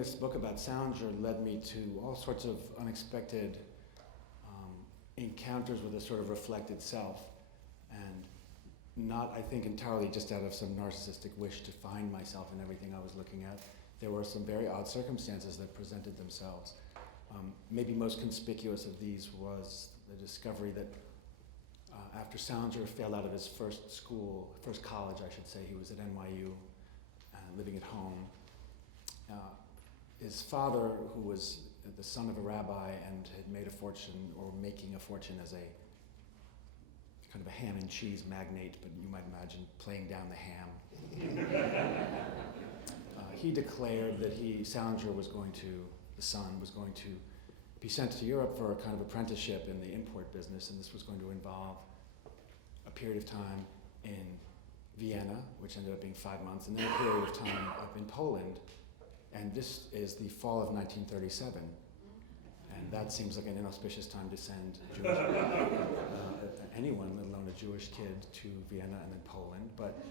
this book about Salinger led me to all sorts of unexpected encounters with a sort of reflected self, and not, I think, entirely just out of some narcissistic wish to find myself in everything I was looking at. There were some very odd circumstances that presented themselves. Maybe most conspicuous of these was the discovery that after Salinger failed out of his first college, I should say, he was at NYU, living at home. His father, who was the son of a rabbi and had made a fortune, or making a fortune as a kind of a ham and cheese magnate, but you might imagine playing down the ham. He declared that Salinger was going to, the son, was going to be sent to Europe for a kind of apprenticeship in the import business, and this was going to involve a period of time in Vienna, which ended up being 5 months, and then a period of time up in Poland. And this is the fall of 1937. And that seems like an inauspicious time to send anyone, let alone a Jewish kid, to Vienna and then Poland. But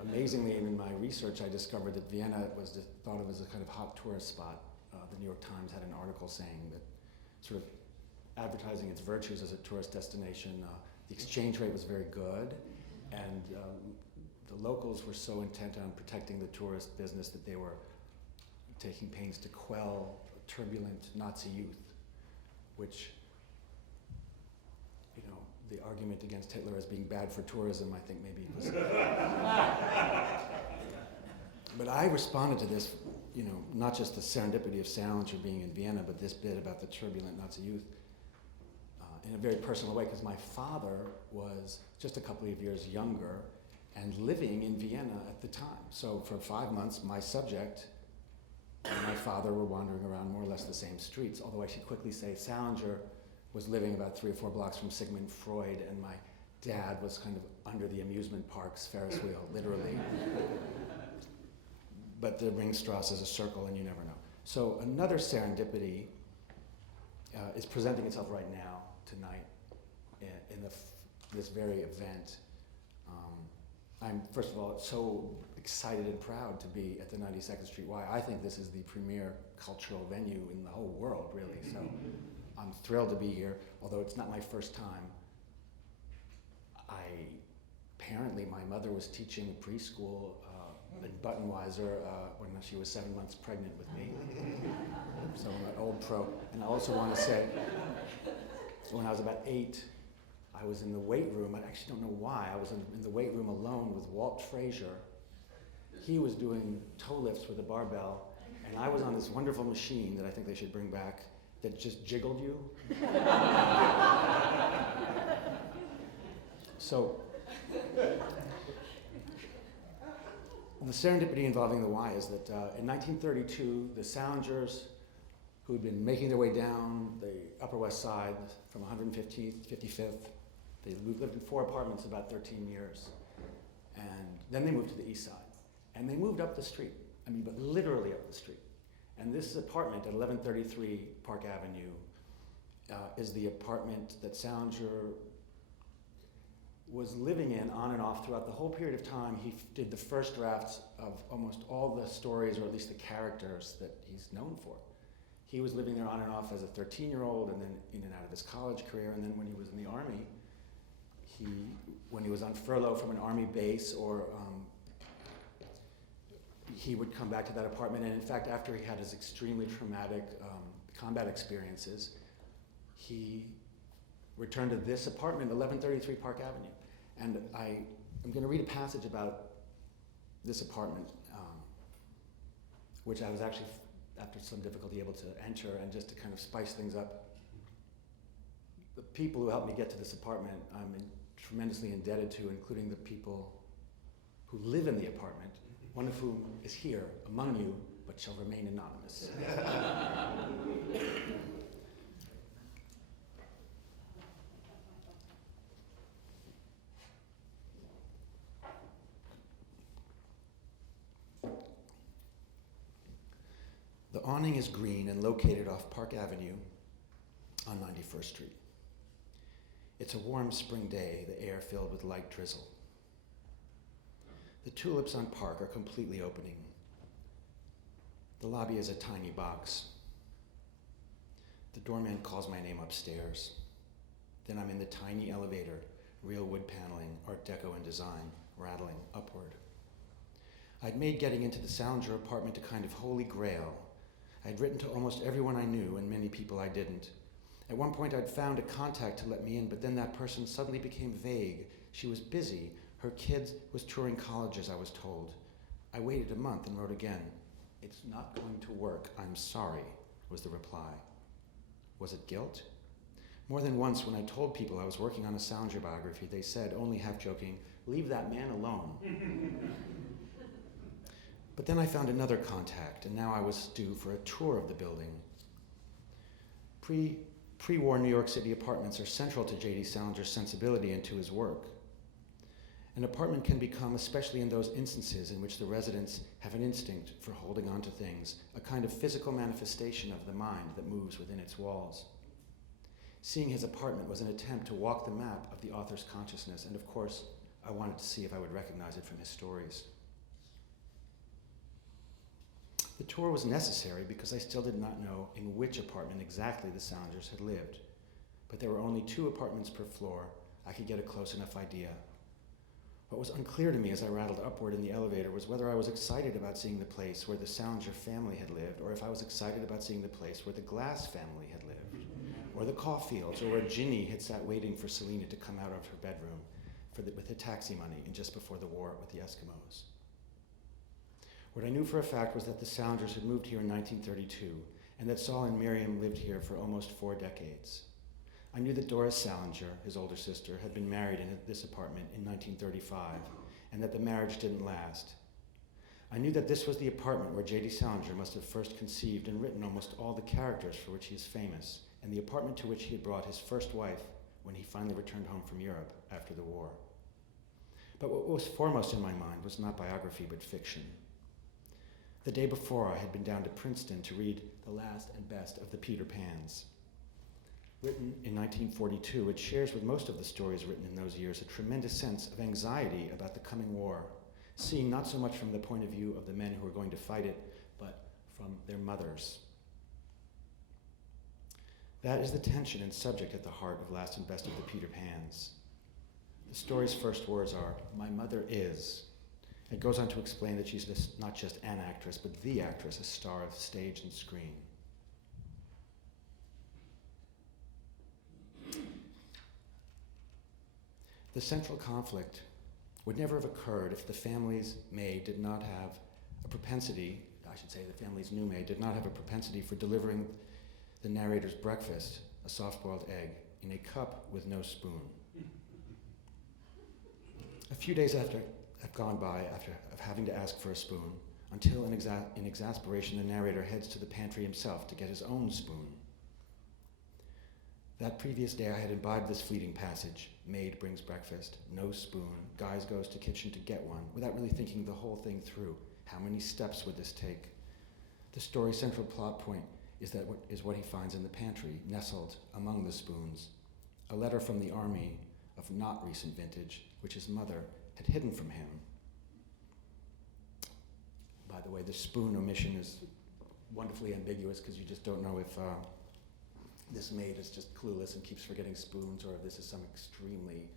amazingly, in my research, I discovered that Vienna was thought of as a kind of hot tourist spot. The New York Times had an article saying that, sort of advertising its virtues as a tourist destination. The exchange rate was very good, and the locals were so intent on protecting the tourist business that they were taking pains to quell turbulent Nazi youth, which, you know, the argument against Hitler as being bad for tourism, I think maybe was. But I responded to this, you know, not just the serendipity of Salinger being in Vienna, but this bit about the turbulent Nazi youth in a very personal way, because my father was just a couple of years younger and living in Vienna at the time. So for 5 months, my subject and my father were wandering around more or less the same streets, although I should quickly say Salinger was living about 3 or 4 blocks from Sigmund Freud, and my dad was kind of under the amusement park's Ferris wheel, literally. But the Ringstrasse is a circle, and you never know. So another serendipity is presenting itself right now, tonight, in this very event. I'm, first of all, so excited and proud to be at the 92nd Street Y. I think this is the premier cultural venue in the whole world, really. So I'm thrilled to be here, although it's not my first time. Apparently, my mother was teaching preschool in Buttonweiser when she was 7 months pregnant with me. So I'm an old pro. And I also want to say, when I was about 8, I was in the weight room. I actually don't know why. I was in the weight room alone with Walt Frazier. He was doing toe lifts with a barbell, and I was on this wonderful machine that I think they should bring back that just jiggled you. So, the serendipity involving the Y is that in 1932, the Salingers, who had been making their way down the Upper West Side from 115th, 55th, they lived in 4 apartments about 13 years. And then they moved to the East Side. And they moved up the street. I mean, but literally up the street. And this apartment at 1133 Park Avenue is the apartment that Salinger was living in on and off throughout the whole period of time. He did the first drafts of almost all the stories, or at least the characters, that he's known for. He was living there on and off as a 13-year-old, and then in and out of his college career, and then when he was in the Army, when he was on furlough from an Army base, or he would come back to that apartment, and in fact, after he had his extremely traumatic combat experiences, he returned to this apartment, 1133 Park Avenue. And I'm going to read a passage about this apartment, which I was actually, after some difficulty, able to enter, and just to kind of spice things up. The people who helped me get to this apartment, I'm tremendously indebted to, including the people who live in the apartment, one of whom is here among you, but shall remain anonymous. The awning is green and located off Park Avenue on 91st Street. It's a warm spring day, the air filled with light drizzle. The tulips on Park are completely opening. The lobby is a tiny box. The doorman calls my name upstairs. Then I'm in the tiny elevator, real wood paneling, Art Deco in design, rattling upward. I'd made getting into the Salinger apartment a kind of holy grail. I'd written to almost everyone I knew and many people I didn't. At one point I'd found a contact to let me in, but then that person suddenly became vague. She was busy. Her kid was touring colleges, I was told. I waited a month and wrote again. "It's not going to work, I'm sorry," was the reply. Was it guilt? More than once when I told people I was working on a Salinger biography, they said, only half joking, "Leave that man alone." But then I found another contact, and now I was due for a tour of the building. Pre-war New York City apartments are central to J.D. Salinger's sensibility and to his work. An apartment can become, especially in those instances in which the residents have an instinct for holding on to things, a kind of physical manifestation of the mind that moves within its walls. Seeing his apartment was an attempt to walk the map of the author's consciousness, and of course, I wanted to see if I would recognize it from his stories. The tour was necessary because I still did not know in which apartment exactly the Salingers had lived, but there were only 2 apartments per floor. I could get a close enough idea. What was unclear to me as I rattled upward in the elevator was whether I was excited about seeing the place where the Salinger family had lived, or if I was excited about seeing the place where the Glass family had lived, or the Caulfields, or where Ginny had sat waiting for Selena to come out of her bedroom with the taxi money and just before the war with the Eskimos. What I knew for a fact was that the Salingers had moved here in 1932, and that Saul and Miriam lived here for almost 4 decades. I knew that Doris Salinger, his older sister, had been married in this apartment in 1935, and that the marriage didn't last. I knew that this was the apartment where J.D. Salinger must have first conceived and written almost all the characters for which he is famous, and the apartment to which he had brought his first wife when he finally returned home from Europe after the war. But what was foremost in my mind was not biography, but fiction. The day before, I had been down to Princeton to read The Last and Best of the Peter Pans. Written in 1942, it shares with most of the stories written in those years a tremendous sense of anxiety about the coming war, seen not so much from the point of view of the men who were going to fight it, but from their mothers. That is the tension and subject at the heart of Last and Best of the Peter Pans. The story's first words are, "My mother is." It goes on to explain that she's not just an actress, but the actress, a star of stage and screen. The central conflict would never have occurred if the family's maid did not have a propensity, the family's new maid did not have a propensity for delivering the narrator's breakfast, a soft-boiled egg, in a cup with no spoon. A few days after have gone by after having to ask for a spoon, until in exasperation the narrator heads to the pantry himself to get his own spoon. That previous day I had imbibed this fleeting passage, maid brings breakfast, no spoon, guys goes to kitchen to get one, without really thinking the whole thing through. How many steps would this take? The story's central plot point is what he finds in the pantry, nestled among the spoons. A letter from the army of not recent vintage, which his mother had hidden from him. By the way, the spoon omission is wonderfully ambiguous because you just don't know if this maid is just clueless and keeps forgetting spoons, or if this is some extremely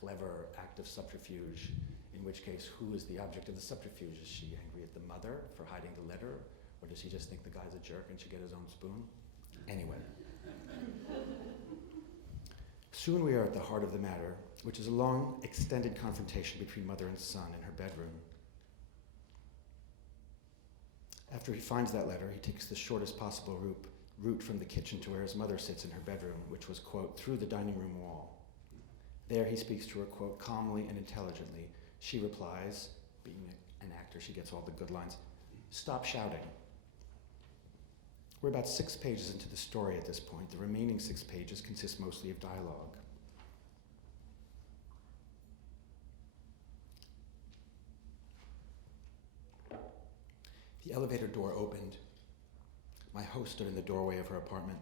clever act of subterfuge, in which case, who is the object of the subterfuge? Is she angry at the mother for hiding the letter, or does she just think the guy's a jerk and should get his own spoon? Anyway. Soon we are at the heart of the matter, which is a long, extended confrontation between mother and son in her bedroom. After he finds that letter, he takes the shortest possible route from the kitchen to where his mother sits in her bedroom, which was, quote, through the dining room wall. There he speaks to her, quote, calmly and intelligently. She replies, being an actor, she gets all the good lines, "Stop shouting." We're about 6 pages into the story at this point. The remaining 6 pages consist mostly of dialogue. The elevator door opened. My host stood in the doorway of her apartment.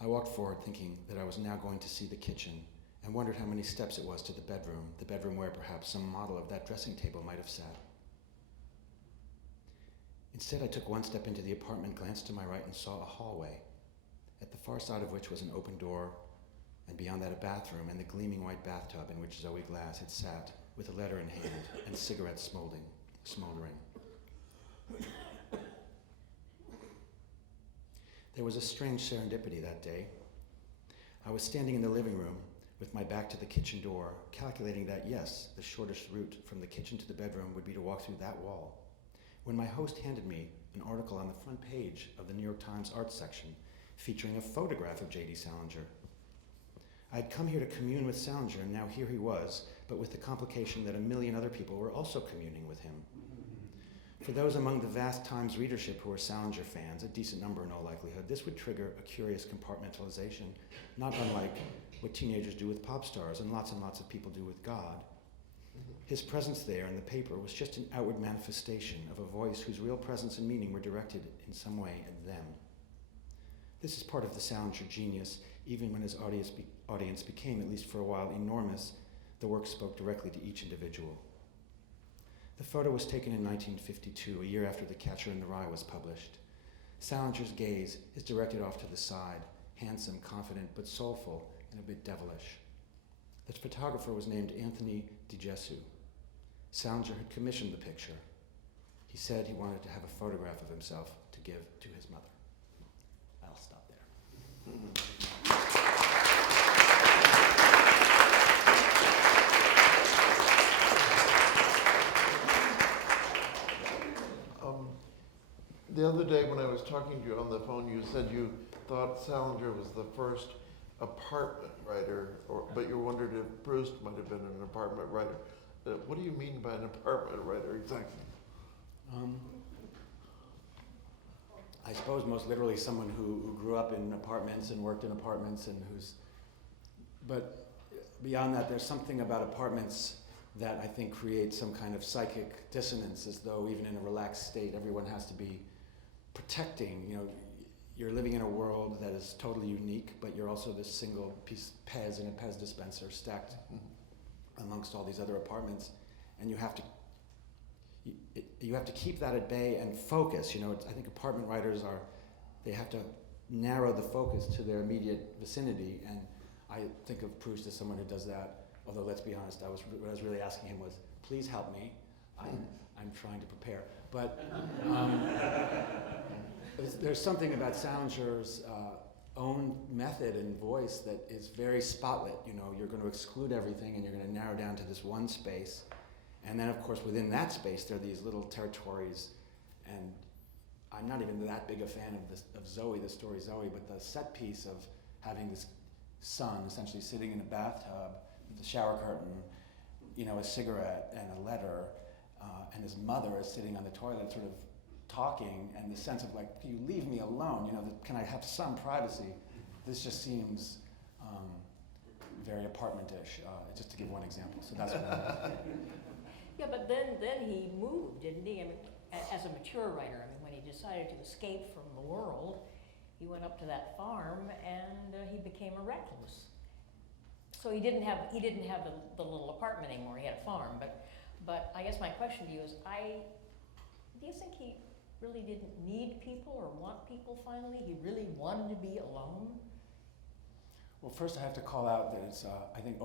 I walked forward thinking that I was now going to see the kitchen, and wondered how many steps it was to the bedroom where perhaps some model of that dressing table might have sat. Instead, I took one step into the apartment, glanced to my right, and saw a hallway, at the far side of which was an open door, and beyond that a bathroom and the gleaming white bathtub in which Zoe Glass had sat with a letter in hand and cigarettes smoldering. There was a strange serendipity that day. I was standing in the living room with my back to the kitchen door, calculating that, yes, the shortest route from the kitchen to the bedroom would be to walk through that wall, when my host handed me an article on the front page of the New York Times Arts section featuring a photograph of J.D. Salinger. I had come here to commune with Salinger, and now here he was, but with the complication that a million other people were also communing with him. For those among the vast Times readership who are Salinger fans, a decent number in all likelihood, this would trigger a curious compartmentalization, not unlike what teenagers do with pop stars and lots of people do with God. His presence there in the paper was just an outward manifestation of a voice whose real presence and meaning were directed in some way at them. This is part of the Salinger genius. Even when his audience became, at least for a while, enormous, the work spoke directly to each individual. The photo was taken in 1952, a year after The Catcher in the Rye was published. Salinger's gaze is directed off to the side, handsome, confident, but soulful, and a bit devilish. The photographer was named Anthony DiGesu. Salinger had commissioned the picture. He said he wanted to have a photograph of himself to give to his mother. I'll stop there. The other day when I was talking to you on the phone, you said you thought Salinger was the first apartment writer, but you wondered if Proust might have been an apartment writer. What do you mean by an apartment writer exactly? I suppose most literally someone who grew up in apartments and worked in apartments and but beyond that, there's something about apartments that I think creates some kind of psychic dissonance, as though even in a relaxed state, everyone has to be protecting. You're living in a world that is totally unique, but you're also this single piece Pez in a Pez dispenser stacked amongst all these other apartments, and you have to keep that at bay and focus. I think apartment writers they have to narrow the focus to their immediate vicinity, and I think of Proust as someone who does that. Although let's be honest, what I was really asking him was, please help me. I'm trying to prepare. But there's something about Salinger's own method and voice that is very spotlit. You're going to exclude everything and you're going to narrow down to this one space. And then, of course, within that space, there are these little territories. And I'm not even that big a fan of Zoe, the story Zoe, but the set piece of having this son essentially sitting in a bathtub with a shower curtain, a cigarette and a letter, and his mother is sitting on the toilet sort of talking, and the sense of like, you leave me alone, can I have some privacy? This just seems very apartment-ish, just to give one example. So that's what I mean. Yeah, but then he moved, didn't he? I mean, as a mature writer, when he decided to escape from the world, he went up to that farm and he became a recluse. So he didn't have the little apartment anymore. He had a farm, but I guess my question to you is, do you think he really didn't need people or want people finally? He really wanted to be alone? Well, first I have to call out that it's I think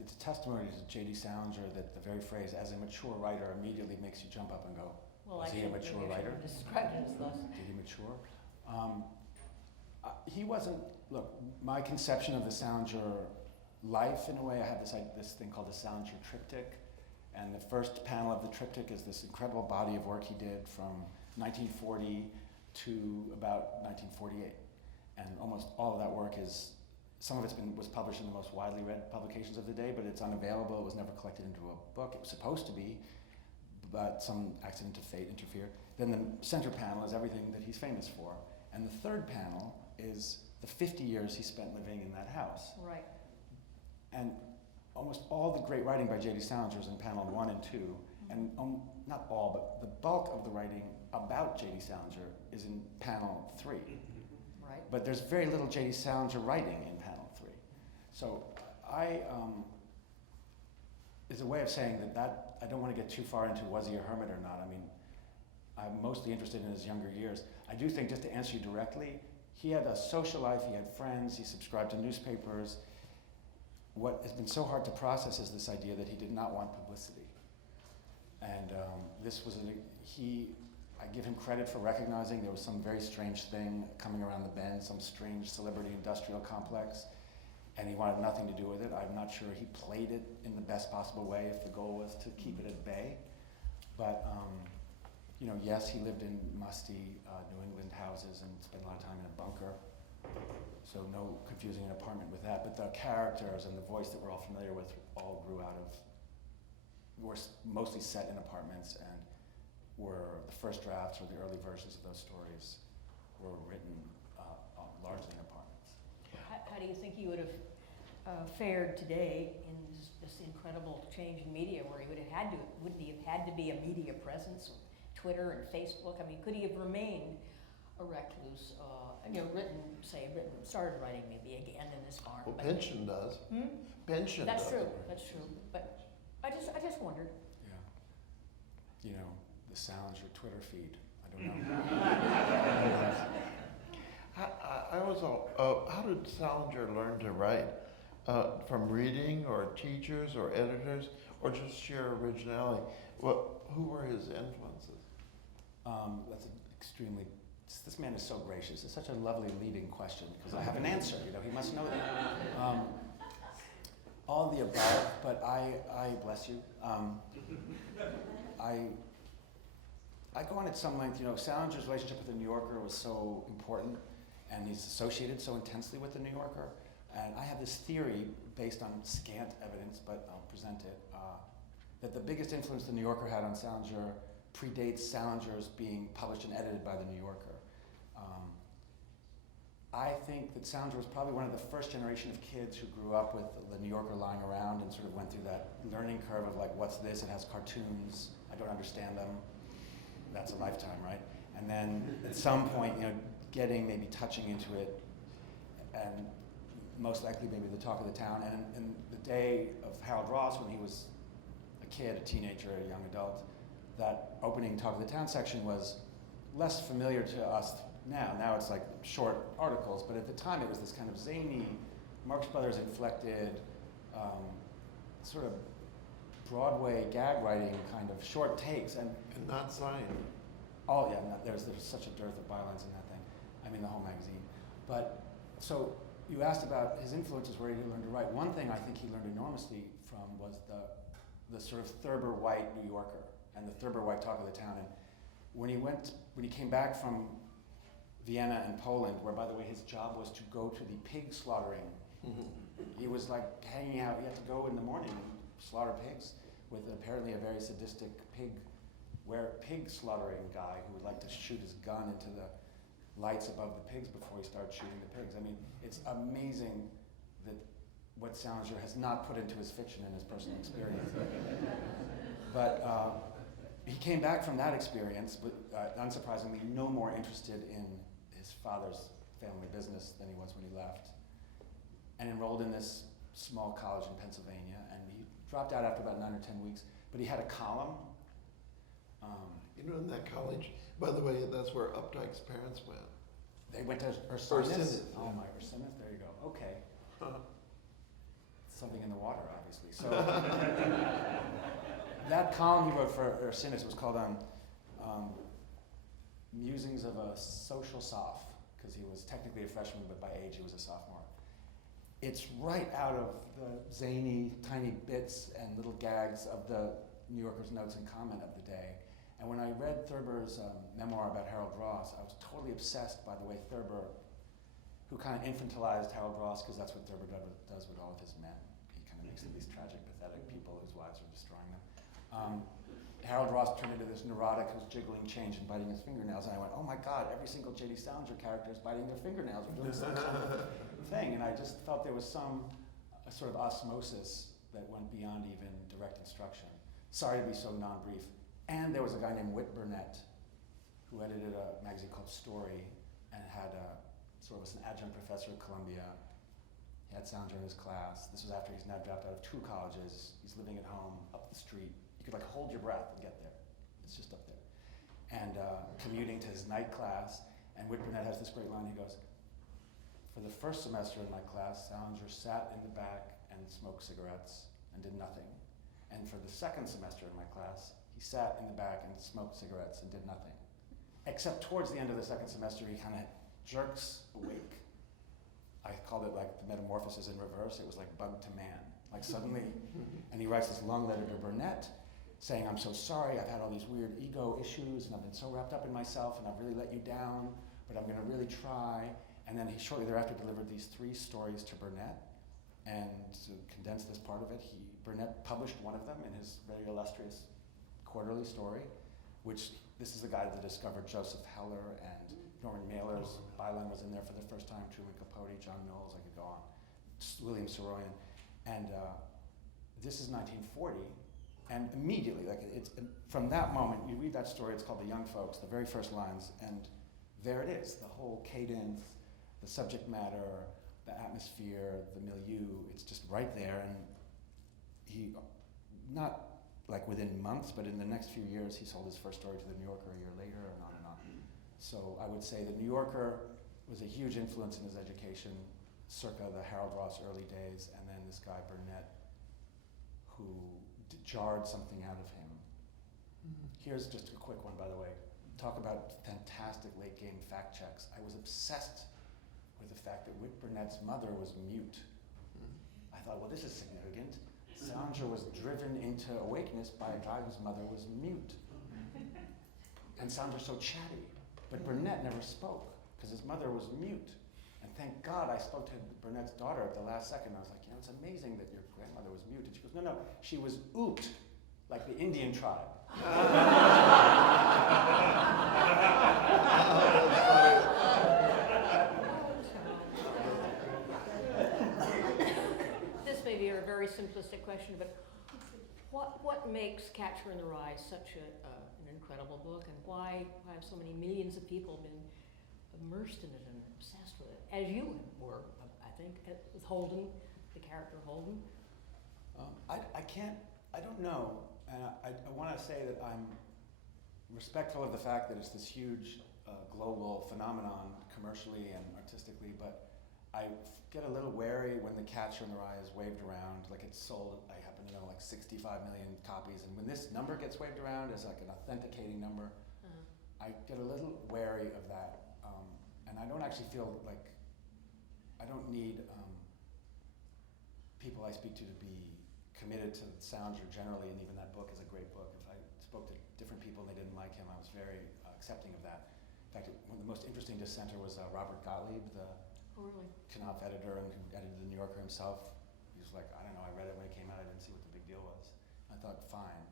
it's a testimony to J.D. Salinger that the very phrase "as a mature writer" immediately makes you jump up and go, well, "Was he a mature writer? Described it as thus. Did he mature?" He wasn't. Look, my conception of the Salinger life, in a way, I have this thing called the Salinger triptych, and the first panel of the triptych is this incredible body of work he did from 1940 to about 1948, and almost all of that work some of it was published in the most widely read publications of the day, but it's unavailable. It was never collected into a book. It was supposed to be, but some accident of fate interfered. Then the center panel is everything that he's famous for, and the third panel is the 50 years he spent living in that house. Right. And almost all the great writing by J.D. Salinger is in panel 1 and 2, and not all, but the bulk of the writing about J.D. Salinger is in panel 3. Right. But there's very little J.D. Salinger writing in panel 3. So is a way of saying that I don't want to get too far into was he a hermit or not. I'm mostly interested in his younger years. I do think, just to answer you directly, he had a social life, he had friends, he subscribed to newspapers. What has been so hard to process is this idea that he did not want publicity. And this was, I give him credit for recognizing there was some very strange thing coming around the bend, some strange celebrity industrial complex, and he wanted nothing to do with it. I'm not sure he played it in the best possible way if the goal was to keep it at bay. But yes, he lived in musty New England houses and spent a lot of time in a bunker. So no confusing an apartment with that. But the characters and the voice that we're all familiar with all grew out of, were mostly set in apartments, and were the first drafts or the early versions of those stories were written largely in apartments. How do you think he would have fared today in this incredible change in media, where he wouldn't he have had to be a media presence, Twitter and Facebook? I mean, could he have remained a recluse? Started writing maybe again in this farm. Well, Pension does. Pension That's does. true. That's true. But I just wondered. Yeah. The Salinger Twitter feed. I don't know. How did Salinger learn to write? From reading, or teachers, or editors, or just sheer originality? Who were his influences? That's an extremely. This man is so gracious. It's such a lovely leading question because I have an answer. He must know that. All of the above, but I bless you. I go on at some length. Salinger's relationship with the New Yorker was so important, and he's associated so intensely with the New Yorker. And I have this theory based on scant evidence, but I'll present it, that the biggest influence the New Yorker had on Salinger predates Salinger's being published and edited by the New Yorker. I think that Salinger was probably one of the first generation of kids who grew up with the New Yorker lying around and sort of went through that learning curve of like, what's this? It has cartoons. I don't understand them. That's a lifetime, right? And then at some point, maybe touching into it, and most likely maybe the talk of the town. And in the day of Harold Ross, when he was a kid, a teenager, a young adult, that opening talk of the town section was less familiar to us now. Now it's like short articles, but at the time it was this kind of zany, Marx Brothers inflected, sort of Broadway gag writing kind of short takes. And not signed. Oh yeah, there's such a dearth of bylines in that thing. I mean the whole magazine. But so you asked about his influences, where he learned to write. One thing I think he learned enormously from was the sort of Thurber White New Yorker and the Thurber White talk of the town. And when he came back from Vienna and Poland, where by the way his job was to go to the pig slaughtering. He was like hanging out. He had to go in the morning and slaughter pigs with apparently a very sadistic pig slaughtering guy who would like to shoot his gun into the lights above the pigs before he started shooting the pigs. I mean, it's amazing that what Salinger has not put into his fiction and his personal experience. But he came back from that experience, but unsurprisingly, no more interested in his father's family business than he was when he left, and enrolled in this small college in Pennsylvania. And he dropped out after about 9 or 10 weeks, but he had a column. In that college, by the way, that's where Updike's parents went. They went to Ursinus? Ursinus, Oh yeah. my, Ursinus, there you go, okay. Something in the water, obviously. So that column he wrote for Ursinus was called Musings of a Social Soph, because he was technically a freshman, but by age he was a sophomore. It's right out of the zany, tiny bits and little gags of the New Yorker's notes and comment of the day. And when I read Thurber's memoir about Harold Ross, I was totally obsessed by the way Thurber, who kind of infantilized Harold Ross, because that's what Thurber does with all of his men. He kind of makes them these tragic, pathetic people whose wives are destroying them. Harold Ross turned into this neurotic who's jiggling change and biting his fingernails, and I went, oh my God, every single J.D. Salinger character is biting their fingernails or doing some kind of thing. And I just felt there was some sort of osmosis that went beyond even direct instruction. Sorry to be so non-brief. And there was a guy named Whit Burnett who edited a magazine called Story and had sort of was an adjunct professor at Columbia. He had Salinger in his class. This was after he's now dropped out of 2 colleges. He's living at home up the street. You could like hold your breath and get there. It's just up there. and commuting to his night class. And Whit Burnett has this great line. He goes, "For the first semester in my class, Salinger sat in the back and smoked cigarettes and did nothing. And for the second semester in my class, he sat in the back and smoked cigarettes and did nothing. Except towards the end of the second semester, he kind of jerks awake." I called it like the metamorphosis in reverse. It was like bug to man. Like suddenly, and he writes this long letter to Burnett saying, "I'm so sorry, I've had all these weird ego issues and I've been so wrapped up in myself and I've really let you down, but I'm gonna really try." And then he shortly thereafter delivered these 3 stories to Burnett. And to condense this part of it, Burnett published one of them in his very illustrious quarterly story, which this is the guy that discovered Joseph Heller and Norman Mailer's byline was in there for the first time, Truman Capote, John Knowles, I could go on, William Saroyan. And this is 1940, and immediately, like it's from that moment, you read that story, it's called The Young Folks, the very first lines, and there it is, the whole cadence, the subject matter, the atmosphere, the milieu, it's just right there. And he, not like within months, but in the next few years, he sold his first story to the New Yorker a year later, and on and on. So I would say the New Yorker was a huge influence in his education, circa the Harold Ross early days, and then this guy Burnett, who jarred something out of him. Here's just a quick one, by the way. Talk about fantastic late game fact checks. I was obsessed with the fact that Whit Burnett's mother was mute. I thought, well, this is significant. Salinger was driven into awakeness by a guy whose mother was mute. And Salinger's so chatty. But Burnett never spoke because his mother was mute. And thank God I spoke to Burnett's daughter at the last second. I was like, it's amazing that your grandmother was mute. And she goes, no, she was oot, like the Indian tribe. This may be a very simplistic question, but what makes Catcher in the Rye such an incredible book, and why have so many millions of people been immersed in it and obsessed with it, as you were, I think, with Holden, the character Holden? I don't know. And I want to say that I'm respectful of the fact that it's this huge global phenomenon commercially and artistically, but I get a little wary when the Catcher in the Rye is waved around, like it's sold, I happen to know, like 65 million copies, and when this number gets waved around as like an authenticating number, I get a little wary of that. And I don't actually feel like, I don't need people I speak to be committed to Salinger generally, and even that book is a great book. If I spoke to different people and they didn't like him, I was very accepting of that. In fact, one of the most interesting dissenter was Robert Gottlieb, the Knopf editor and who edited the New Yorker himself. He was like, I don't know, I read it when it came out, I didn't see what the big deal was. I thought, fine.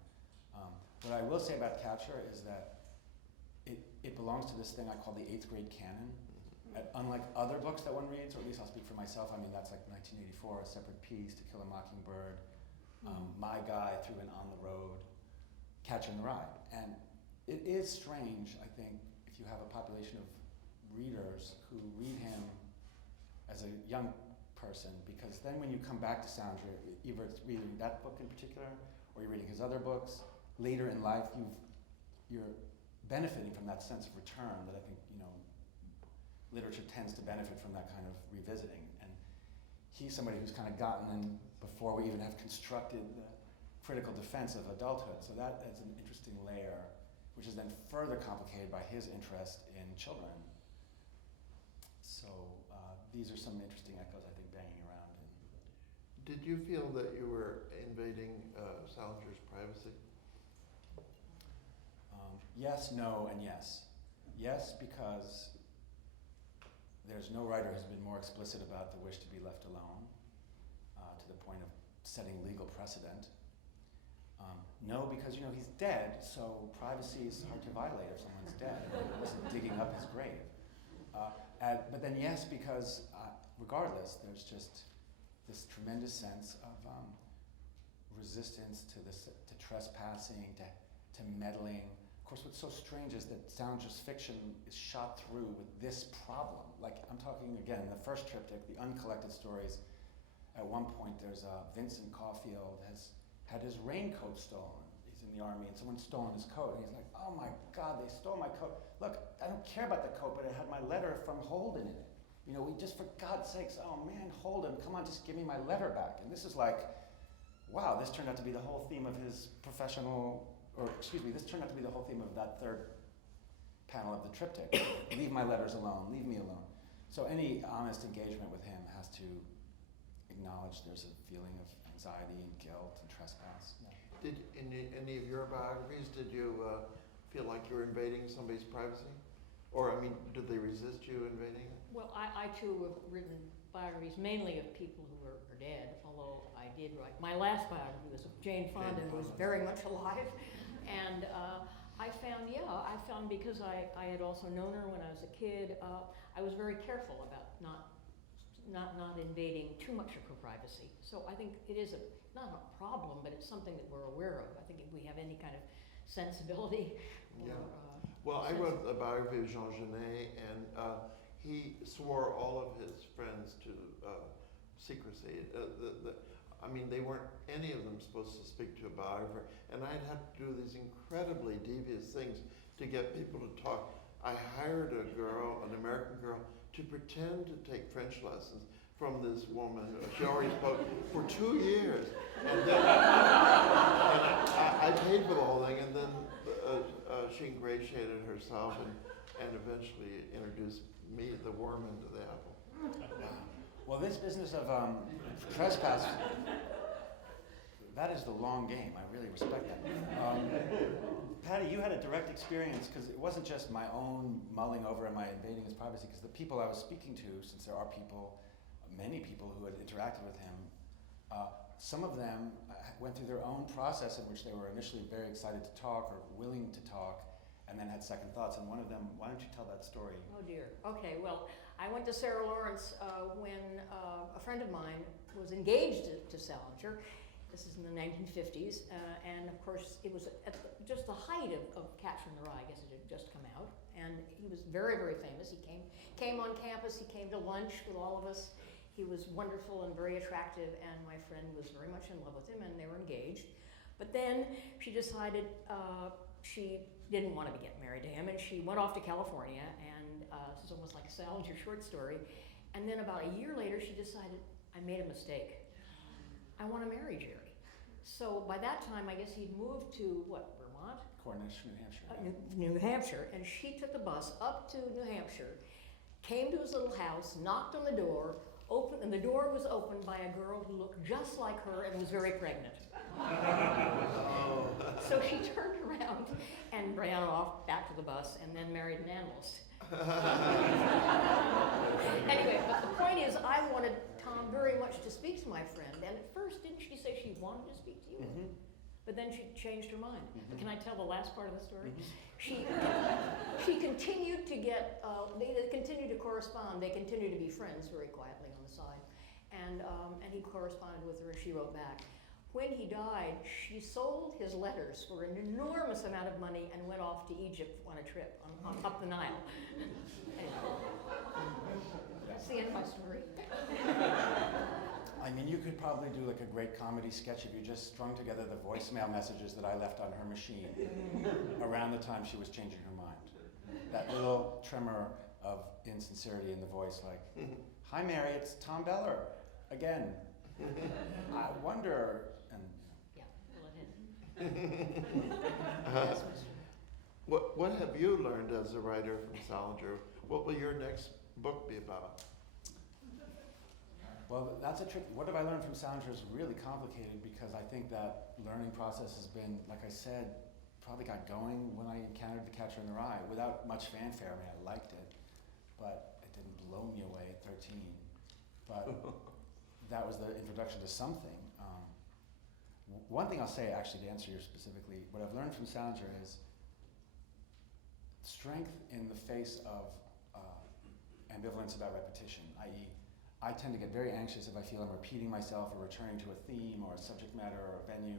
What I will say about Catcher is that it belongs to this thing I call the 8th grade canon. Unlike other books that one reads, or at least I'll speak for myself, I mean, that's like 1984, A Separate Peace, To Kill a Mockingbird, My Guy, Through and On the Road, Catcher in the Rye. And it is strange, I think, if you have a population of readers who read him as a young person, because then when you come back to Salinger, either it's reading that book in particular, or you're reading his other books, later in life you're benefiting from that sense of return that I think, literature tends to benefit from that kind of revisiting. And he's somebody who's kind of gotten in before we even have constructed the critical defense of adulthood. So that is an interesting layer, which is then further complicated by his interest in children. So these are some interesting echoes, I think, banging around. Did you feel that you were invading Salinger's privacy? Yes, no, and yes. Yes, because there's no writer who's been more explicit about the wish to be left alone, to the point of setting legal precedent. No, because he's dead, so privacy is hard to violate if someone's dead. It wasn't digging up his grave. But then yes, because regardless, there's just this tremendous sense of resistance to trespassing, to meddling. Of course, what's so strange is that Salinger's fiction is shot through with this problem. Like, I'm talking again, the first triptych, the uncollected stories. At one point, there's Vincent Caulfield has had his raincoat stolen. He's in in the army, and someone stolen his coat, and he's like, oh my God, they stole my coat. Look, I don't care about the coat, but it had my letter from Holden in it. You know, we just, for God's sakes, oh man, Holden, come on, just give me my letter back. And this is like, wow, this turned out to be the whole theme of his professional, or excuse me, this turned out to be the whole theme of that third panel of the triptych. Leave my letters alone, leave me alone. So any honest engagement with him has to acknowledge there's a feeling of anxiety and guilt and trespass. Yeah. Did in any of your biographies, did you feel like you were invading somebody's privacy? Or, I mean, did they resist you invading it? Well, I too have written biographies mainly of people who are dead, although I did write. My last biography was of Jane Fonda, who was very much alive. And I found because I had also known her when I was a kid, I was very careful about not invading too much of her privacy. So I think it is not a problem, but it's something that we're aware of. I think if we have any kind of sensibility. Yeah. Well, I wrote a biography of Jean Genet, and he swore all of his friends to secrecy. I mean, they weren't any of them supposed to speak to a biographer, and I'd have to do these incredibly devious things to get people to talk. I hired a girl, an American girl, to pretend to take French lessons from this woman. She already spoke for 2 years, and then I paid for the whole thing, and then she ingratiated herself and eventually introduced me, the worm, into the apple. Well, this business of trespass, that is the long game. I really respect that. Patty, you had a direct experience, because it wasn't just my own mulling over am I invading his privacy, because the people I was speaking to, since there are people, many people who had interacted with him, some of them went through their own process in which they were initially very excited to talk or willing to talk, and then had second thoughts. And one of them, why don't you tell that story? Oh dear. Okay, well, I went to Sarah Lawrence when a friend of mine was engaged to Salinger. This is in the 1950s, and of course it was at just the height of Catcher in the Rye. I guess it had just come out, and he was very, very famous. He came on campus. He came to lunch with all of us. He was wonderful and very attractive, and my friend was very much in love with him, and they were engaged. But then she decided she didn't want to get married to him, and she went off to California, and this is almost like a Salinger short story. And then about a year later, she decided, I made a mistake. I want to marry Jerry. So by that time, I guess he'd moved to, what, Vermont? Cornish, New Hampshire. New Hampshire, and she took the bus up to New Hampshire, came to his little house, knocked on the door, and the door was opened by a girl who looked just like her and was very pregnant. So she turned around and ran off back to the bus and then married an analyst. Anyway, but the point is, I wanted Tom very much to speak to my friend, and at first, didn't she say she wanted to speak to you? Mm-hmm. But then she changed her mind. Mm-hmm. But can I tell the last part of the story? Mm-hmm. She continued to get, they continued to correspond. They continued to be friends very quietly on the side. And he corresponded with her, and she wrote back. When he died, she sold his letters for an enormous amount of money and went off to Egypt on a trip up the Nile. Anyway, that's the end of my story. I mean, you could probably do like a great comedy sketch if you just strung together the voicemail messages that I left on her machine around the time she was changing her mind. That little tremor of insincerity in the voice, like, hi Mary, it's Tom Beller, again. I wonder, and yeah, go ahead. Yes, Mr. What have you learned as a writer from Salinger? What will your next book be about? well, that's a trick. What have I learned from Salinger is really complicated, because I think that learning process has been, like I said, probably got going when I encountered The Catcher in the Rye without much fanfare. I mean, I liked it, but it didn't blow me away at 13. But that was the introduction to something. One thing I'll say, actually, to answer you specifically, what I've learned from Salinger is strength in the face of ambivalence about repetition, i.e., I tend to get very anxious if I feel I'm repeating myself or returning to a theme or a subject matter or a venue,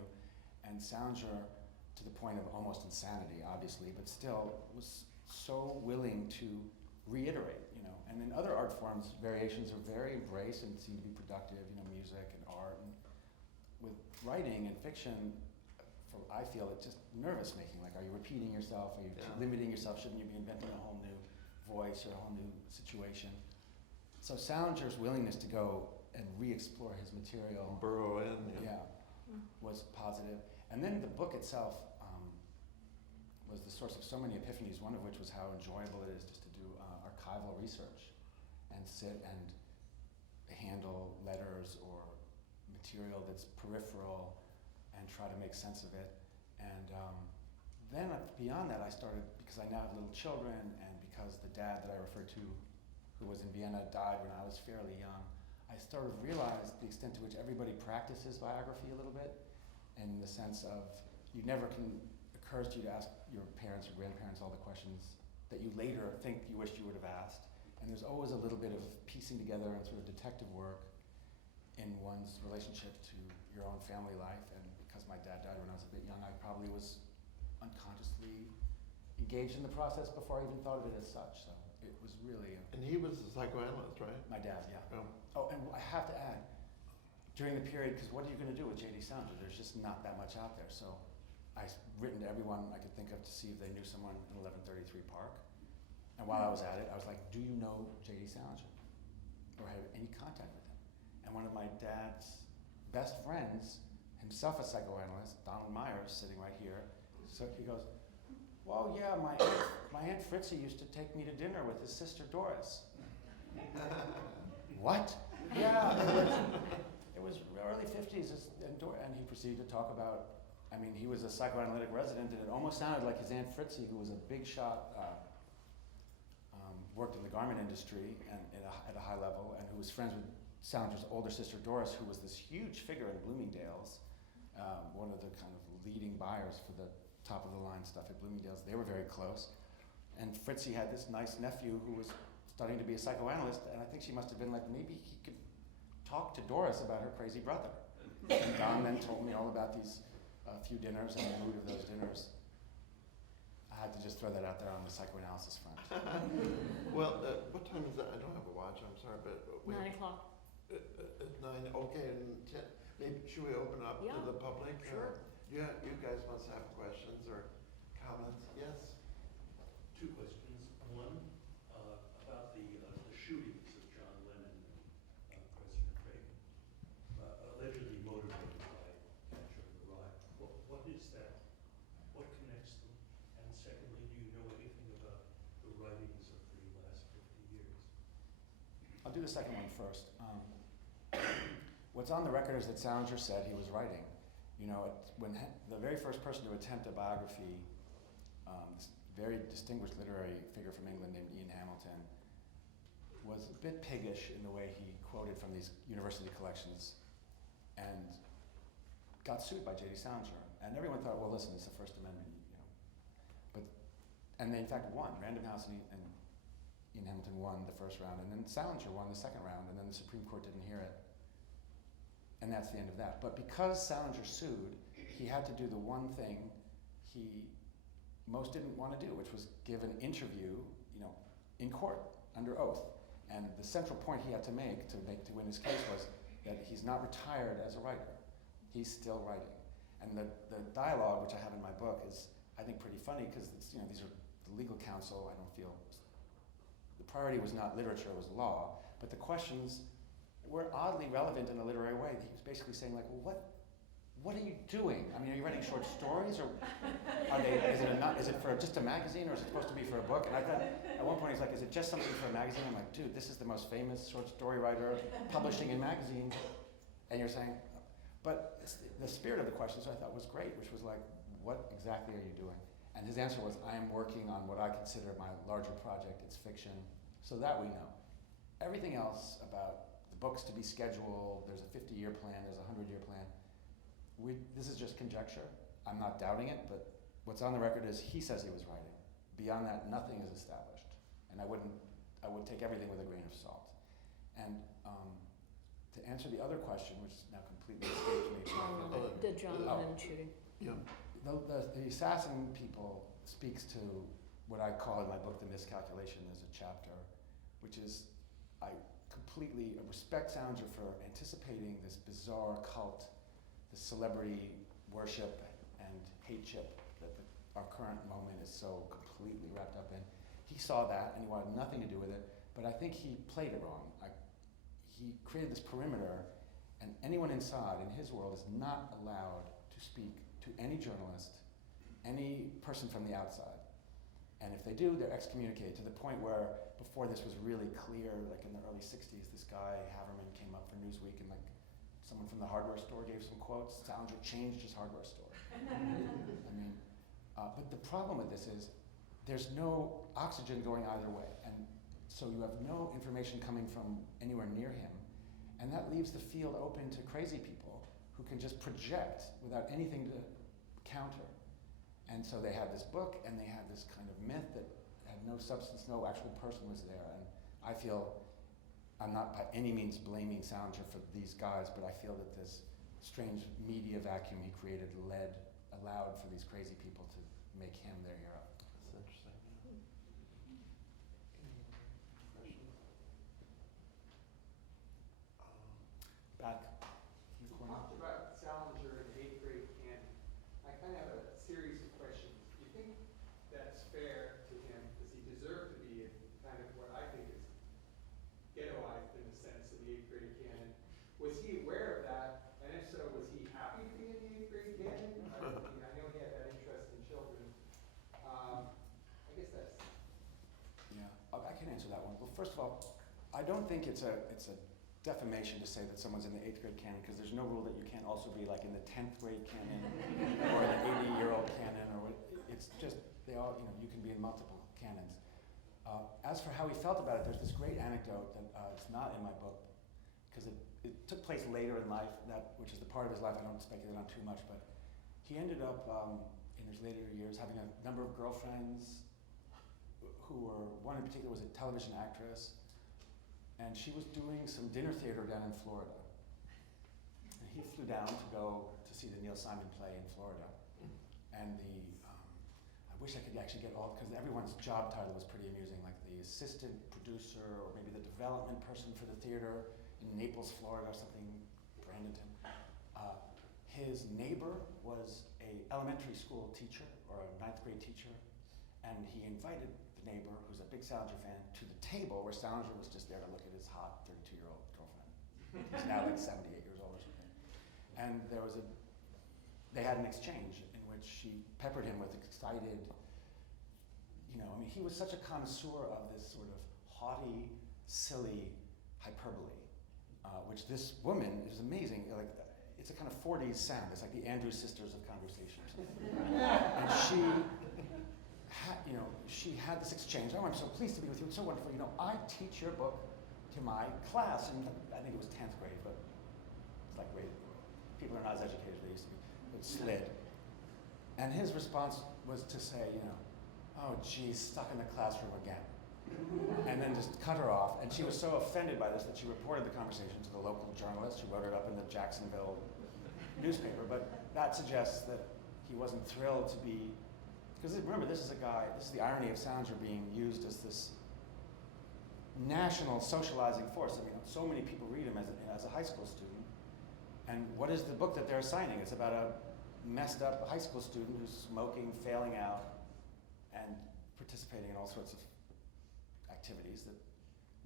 and Salinger, to the point of almost insanity, obviously, but still was so willing to reiterate, you know. And in other art forms, variations are very embraced and seem to be productive, you know, music and art. And with writing and fiction, I feel it's just nervous making. Like, are you repeating yourself? Are you Yeah. limiting yourself? Shouldn't you be inventing a whole new voice or a whole new situation? So Salinger's willingness to go and re-explore his material, Burrow in, yeah. was positive. And then the book itself was the source of so many epiphanies, one of which was how enjoyable it is just to do archival research and sit and handle letters or material that's peripheral and try to make sense of it. And then beyond that, I started, because I now have little children and because the dad that I referred to, who was in Vienna, died when I was fairly young, I started to realize the extent to which everybody practices biography a little bit, in the sense of you never can, occurs to you to ask your parents or grandparents all the questions that you later think you wished you would have asked. And there's always a little bit of piecing together and sort of detective work in one's relationship to your own family life. And because my dad died when I was a bit young, I probably was unconsciously engaged in the process before I even thought of it as such. So it was really And he was a psychoanalyst, right? my dad, yeah. Oh. Oh, and I have to add, during the period, because what are you going to do with J.D. Salinger? There's just not that much out there. So I've written to everyone I could think of to see if they knew someone in 1133 Park. And while I was at it, I was like, do you know J.D. Salinger? Or have any contact with him? And one of my dad's best friends, himself a psychoanalyst, Donald Myers, sitting right here, so he goes, well, yeah, my Aunt Fritzie used to take me to dinner with his sister Doris. What? Yeah, it was early 50s, and he proceeded to talk about, I mean, he was a psychoanalytic resident, and it almost sounded like his Aunt Fritzie, who was a big shot, worked in the garment industry and at a high level, and who was friends with Salinger's older sister Doris, who was this huge figure in Bloomingdale's, one of the kind of leading buyers for the top of the line stuff at Bloomingdale's. They were very close. And Fritzie had this nice nephew who was studying to be a psychoanalyst, and I think she must have been like, maybe he could talk to Doris about her crazy brother. And Don then told me all about these few dinners and the mood of those dinners. I had to just throw that out there on the psychoanalysis front. Well, what time is that? I don't have a watch, I'm sorry, but 9 o'clock. At 9, okay, and 10, maybe, should we open up Yeah, to the public? sure. Yeah, you guys must have questions or comments, yes? Two questions. One, about the shootings of John Lennon and President Reagan, allegedly motivated by Catcher in the Rye. What is that? What connects them? And secondly, do you know anything about the writings of the last 50 years? I'll do the second one first. What's on the record is that Salinger said he was writing. You know, the very first person to attempt a biography, this very distinguished literary figure from England named Ian Hamilton, was a bit piggish in the way he quoted from these university collections and got sued by J.D. Salinger. And everyone thought, well, listen, it's the First Amendment, you know. And they in fact won. Random House and Ian Hamilton won the first round, and then Salinger won the second round, and then the Supreme Court didn't hear it. And that's the end of that. But because Salinger sued, he had to do the one thing he most didn't want to do, which was give an interview, you know, in court under oath. And the central point he had to make to win his case was that he's not retired as a writer. He's still writing. And the dialogue, which I have in my book, is I think pretty funny because you know, these are the legal counsel. I don't feel the priority was not literature, it was law. But the questions were oddly relevant in a literary way. He was basically saying, like, well, what are you doing? I mean, are you writing short stories, or is it for just a magazine, or is it supposed to be for a book? And I thought, at one point he's like, is it just something for a magazine? I'm like, dude, this is the most famous short story writer publishing in magazines. And you're saying, but the spirit of the questions I thought was great, which was like, what exactly are you doing? And his answer was, I am working on what I consider my larger project. It's fiction. So that we know. Everything else about the books to be scheduled, there's a 50-year plan, there's a 100-year plan. This is just conjecture. I'm not doubting it, but what's on the record is he says he was writing. Beyond that, nothing is established. And I would take everything with a grain of salt. And to answer the other question, which now completely escaped me. The John Lennon shooting. Yeah. The assassin people speaks to what I call in my book the miscalculation as a chapter, which is I completely respect Salinger for anticipating this bizarre cult, this celebrity worship and hate chip that our current moment is so completely wrapped up in. He saw that and he wanted nothing to do with it, but I think he played it wrong. He created this perimeter, and anyone inside in his world is not allowed to speak to any journalist, any person from the outside. And if they do, they're excommunicated, to the point where before this was really clear, like in the early 60s, this guy, Haverman, came up for Newsweek, and like someone from the hardware store gave some quotes. Salinger changed his hardware store. I mean, but the problem with this is there's no oxygen going either way. And so you have no information coming from anywhere near him. And that leaves the field open to crazy people who can just project without anything to counter. And so they had this book, and they had this kind of myth that had no substance, no actual person was there. And I feel, I'm not by any means blaming Salinger for these guys, but I feel that this strange media vacuum he created allowed for these crazy people to make him their hero. That's interesting. Back in the You corner. talked about Salinger in 8th grade canon. I kind of have a series of questions. Do you think that's fair to him? Does he deserve to be kind of what I think is ghettoized in the sense of the 8th grade canon? Was he aware of that? And if so, was he happy to be in the 8th grade canon? I mean, I know he had that interest in children. I guess that's. Yeah, I can answer that one. Well, first of all, I don't think it's a defamation to say that someone's in the 8th grade canon, because there's no rule that you can't also be like in the 10th grade canon or the 80-year-old canon, or it's just, they all, you can be in multiple canons. As for how he felt about it, there's this great anecdote that it's not in my book, because it took place later in life, which is the part of his life I don't speculate on too much, but he ended up in his later years having a number of girlfriends who were, one in particular was a television actress, and she was doing some dinner theater down in Florida. And he flew down to go to see the Neil Simon play in Florida. And I wish I could actually get all, because everyone's job title was pretty amusing, like the assistant producer, or maybe the development person for the theater in Naples, Florida, or something, Bradenton. His neighbor was an elementary school teacher, or a 9th grade teacher, and he invited the neighbor, who's a big Salinger fan, to the table where Salinger was just there to look at his hot 32-year-old girlfriend. He's now like 78 years old or something. And they had an exchange in which she peppered him with excited, he was such a connoisseur of this sort of haughty, silly hyperbole, which this woman is amazing. Like, it's a kind of 40s sound. It's like the Andrews Sisters of conversation or something. And she had this exchange. Oh, I'm so pleased to be with you. It's so wonderful. I teach your book to my class, and I think it was 10th grade, but it's like people are not as educated as they used to be. It slid. And his response was to say, oh, geez, stuck in the classroom again. And then just cut her off. And she was so offended by this that she reported the conversation to the local journalist, who wrote it up in the Jacksonville newspaper. But that suggests that he wasn't thrilled to be, because remember, this is the irony of Salinger being used as this national socializing force. I mean, so many people read him as a high school student. And what is the book that they're signing? It's about a messed up high school student who's smoking, failing out, and participating in all sorts of activities that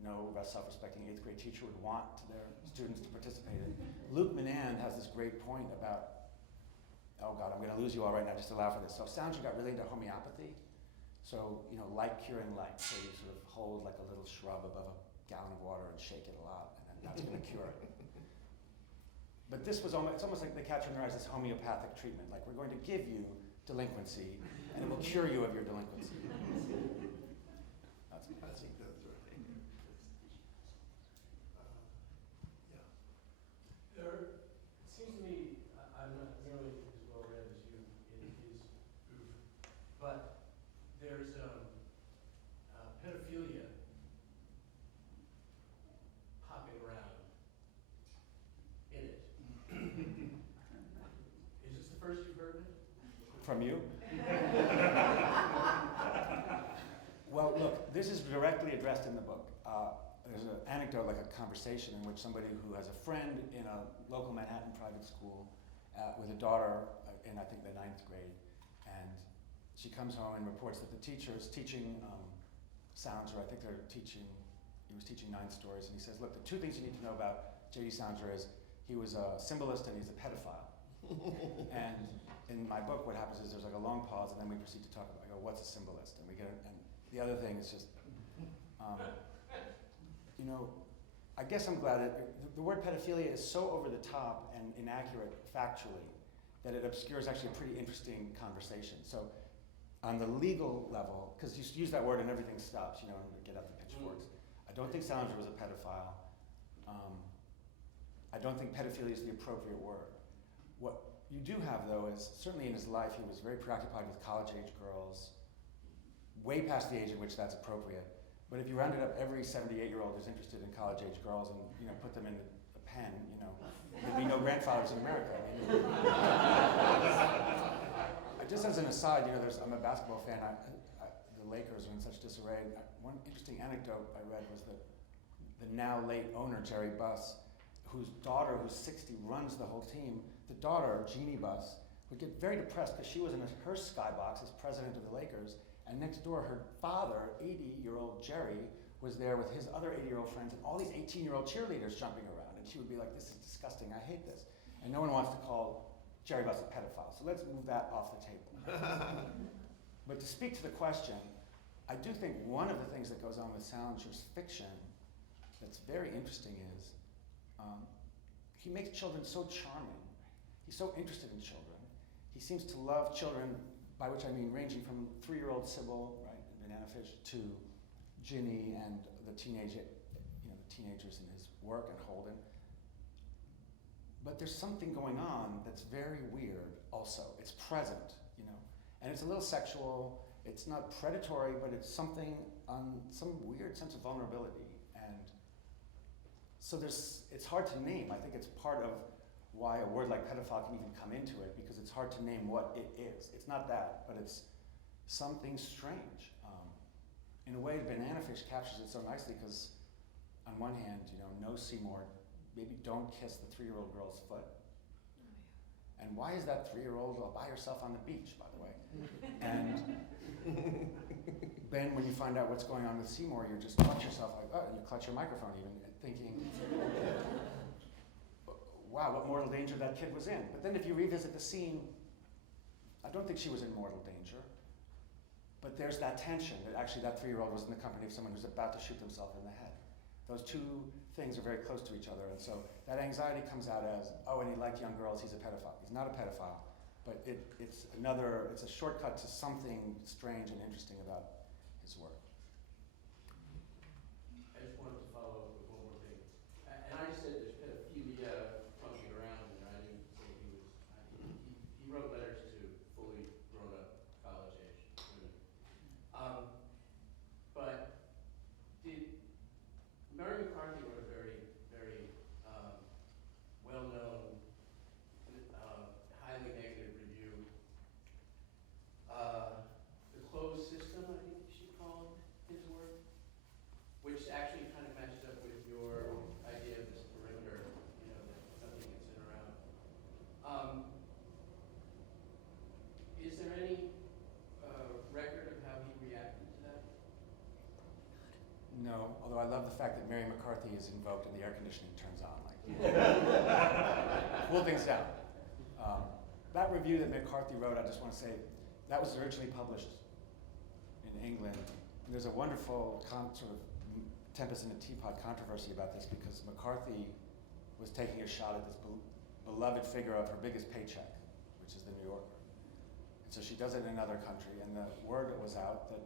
no self-respecting 8th grade teacher would want their students to participate in. Luke Menand has this great point about, oh God, I'm going to lose you all right now, just allow for this. So Salinger got really into homeopathy. So, like curing like, so you sort of hold like a little shrub above a gallon of water and shake it a lot, and then that's going to cure it. But this was it's almost like the Catcher in the Rye is this homeopathic treatment. Like, we're going to give you delinquency, and it will cure you of your delinquency. That's I think that's right. Yeah. It seems to me, I'm not nearly as well read as you in his group, but there's pedophilia hopping around in it. Is this the first you've heard of it? From you? Well, look, this is directly addressed in the book. There's an anecdote, like a conversation, in which somebody who has a friend in a local Manhattan private school with a daughter in, I think, the 9th grade, And she comes home and reports that the teacher is teaching Salinger. I think he was teaching 9 stories, and he says, look, the 2 things you need to know about J.D. Salinger is he was a symbolist and he's a pedophile. And in my book, what happens is there's like a long pause, and then we proceed to talk about, I go, what's a symbolist? And we get, and the other thing is just, you know, I guess I'm glad that the word pedophilia is so over the top and inaccurate factually that it obscures actually a pretty interesting conversation. So on the legal level, because you use that word and everything stops, you know, and get out the pitchforks. I don't think Salinger was a pedophile. I don't think pedophilia is the appropriate word. What you do have, though, is certainly in his life, he was very preoccupied with college-age girls, way past the age at which that's appropriate. But if you rounded up every 78-year-old who's interested in college-age girls and, you know, put them in a pen, you know, there'd be no grandfathers in America. I mean, just as an aside, you know, I'm a basketball fan. The Lakers are in such disarray. One interesting anecdote I read was that the now late owner, Jerry Buss, whose daughter, who's 60, runs the whole team, the daughter, Jeannie Buss, would get very depressed because she was in her skybox as president of the Lakers, and next door her father, 80-year-old Jerry, was there with his other 80-year-old friends and all these 18-year-old cheerleaders jumping around, and she would be like, this is disgusting, I hate this. And no one wants to call Jerry Buss a pedophile, so let's move that off the table. But to speak to the question, I do think one of the things that goes on with Salinger's fiction that's very interesting is he makes children so charming. He's so interested in children. He seems to love children, by which I mean ranging from 3-year-old Sybil, right, in Banana Fish, to Ginny and the teenagers in his work, and Holden. But there's something going on that's very weird also. It's present, you know, and it's a little sexual. It's not predatory, but it's something on some weird sense of vulnerability. And so it's hard to name. I think it's part of why a word like pedophile can even come into it, because it's hard to name what it is. It's not that, but it's something strange. In a way, Banana Fish captures it so nicely because on one hand, you know, no Seymour, maybe don't kiss the 3-year-old girl's foot. And why is that 3-year-old all by herself on the beach, by the way? And then when you find out what's going on with Seymour, you just clutch yourself like, oh, and you clutch your microphone even, thinking, wow, what mortal danger that kid was in. But then if you revisit the scene, I don't think she was in mortal danger. But there's that tension that actually that 3-year-old was in the company of someone who's about to shoot themselves in the head. Those two things are very close to each other, and so that anxiety comes out as, oh, and he liked young girls, he's a pedophile. He's not a pedophile, but it's a shortcut to something strange and interesting about his work. I just wanted to follow up with one more thing. And I said there's pedophilia floating around, and I didn't say he wrote letters to fully grown-up college-age women. But Mary McCarthy wrote a very, very well-known, highly negative review. The Closed System, I think she called his work, which actually kind of matched up with your idea of this perimeter, you know, that something gets in around. Is there any record of how he reacted to that? No, although I love the fact that Mary McCarthy is invoked and the air conditioning turns on, like, cool things down. That review that McCarthy wrote, I just want to say, that was originally published in England. And there's a wonderful sort of tempest in a teapot controversy about this, because McCarthy was taking a shot at this beloved figure of her biggest paycheck, which is the New Yorker. And so she does it in another country, and the word was out that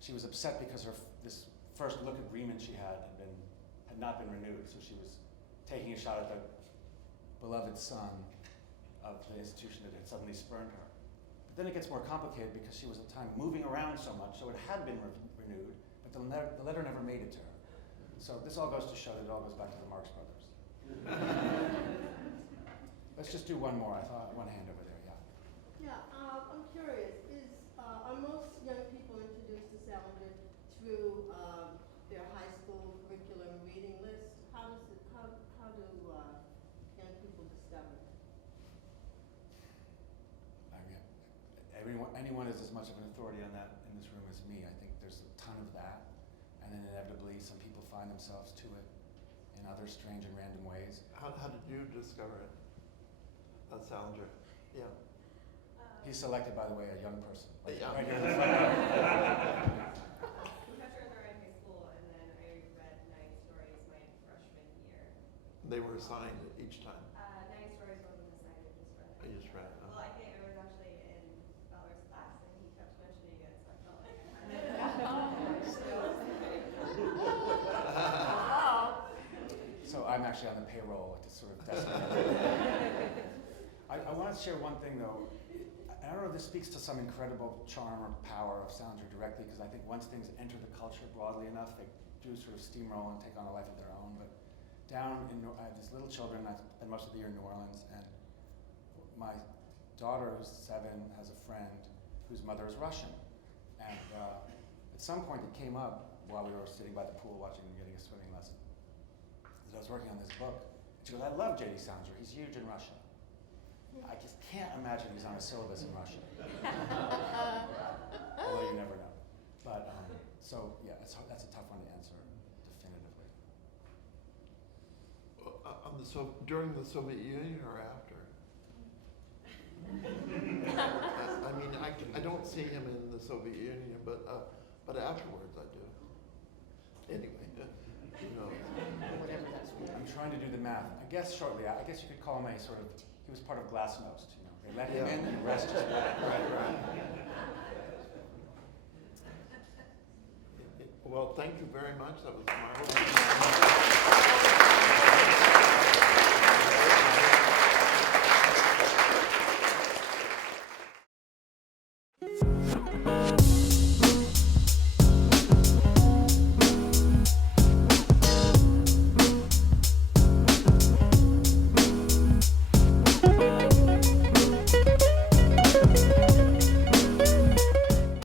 she was upset because this first look agreement she had not been renewed, so she was taking a shot at the beloved son of the institution that had suddenly spurned her. But then it gets more complicated because she was at the time moving around so much, so it had been renewed, but the letter never made it to her. So this all goes to show that it all goes back to the Marx Brothers. Let's just do one more. I thought one hand over there, yeah. Yeah, I'm curious, are most young people introduced to Salinger through their high school curriculum reading list? How do young people discover it? I mean, anyone is as much of an authority on that in this room as me. I think there's a ton of that, and then inevitably some people find themselves to it in other strange and random ways. How did you discover it? Salinger. Yeah. He's selected, by the way, a young person. Yeah. Right here in the front. Professor in high school, and then I read 9 stories my freshman year. They were assigned each time. 9 stories wasn't assigned, I just read it. I just read it. Well, I think I was actually in Ballard's class, and he kept mentioning it, so I felt like I had So I'm actually on the payroll to sort of designate. I want to share one thing though. I don't know if this speaks to some incredible charm or power of Salinger directly, because I think once things enter the culture broadly enough, they do sort of steamroll and take on a life of their own. But down in, I have these little children, I spend most of the year in New Orleans, and my daughter, who's 7, has a friend whose mother is Russian. And at some point it came up while we were sitting by the pool watching and getting a swimming lesson, that I was working on this book. And she goes, I love J.D. Salinger, he's huge in Russia. I just can't imagine he's on a syllabus in Russian. Although you never know. But, so yeah, that's a tough one to answer definitively. During the Soviet Union or after? I mean, I don't see him in the Soviet Union, but afterwards I do. Anyway, you know. Whatever that's worth. I'm trying to do the math. I guess shortly, I guess you could call him a sort of, he was part of Glasnost, you know. They let him Yeah. in and the rest just went. Right. Well, thank you very much. That was marvelous.